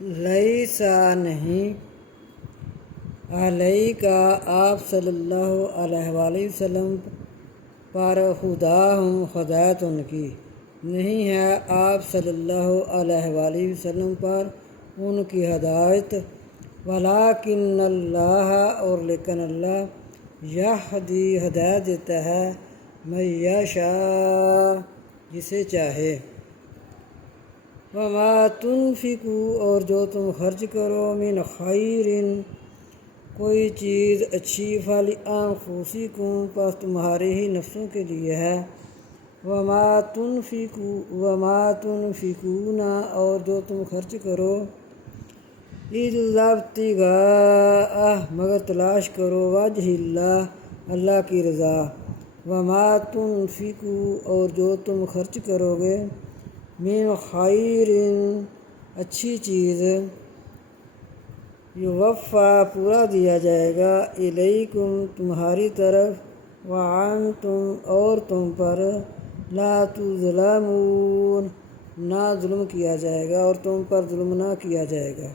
لیسا نہیں، علیہ کا آپ صلی اللہ علیہ وآلہ وسلم پر ہداہم ہدایت ان کی، نہیں ہے آپ صلی اللہ علیہ وآلہ وسلم پر ان کی ہدایت، ولیکن اللہ اور لیکن اللہ یہدی ہدایت دیتا ہے من یشاء جسے چاہے، وما تنفقوا اور جو تم خرچ کرو من خیر کوئی چیز اچھی فلانفسکم پس تمہارے ہی نفسوں کے لیے ہے، وما تنفقون اور جو تم خرچ کرو الا ابتغاء مگر تلاش کرو وجہ اللہ اللہ کی رضا، وما تنفقوا اور جو تم خرچ کرو گے من خیر اچھی چیز یوفا پورا دیا جائے گا الیکم تمہاری طرف وانتم اور تم پر لا تظلمون نہ ظلم کیا جائے گا اور تم پر ظلم نہ کیا جائے گا۔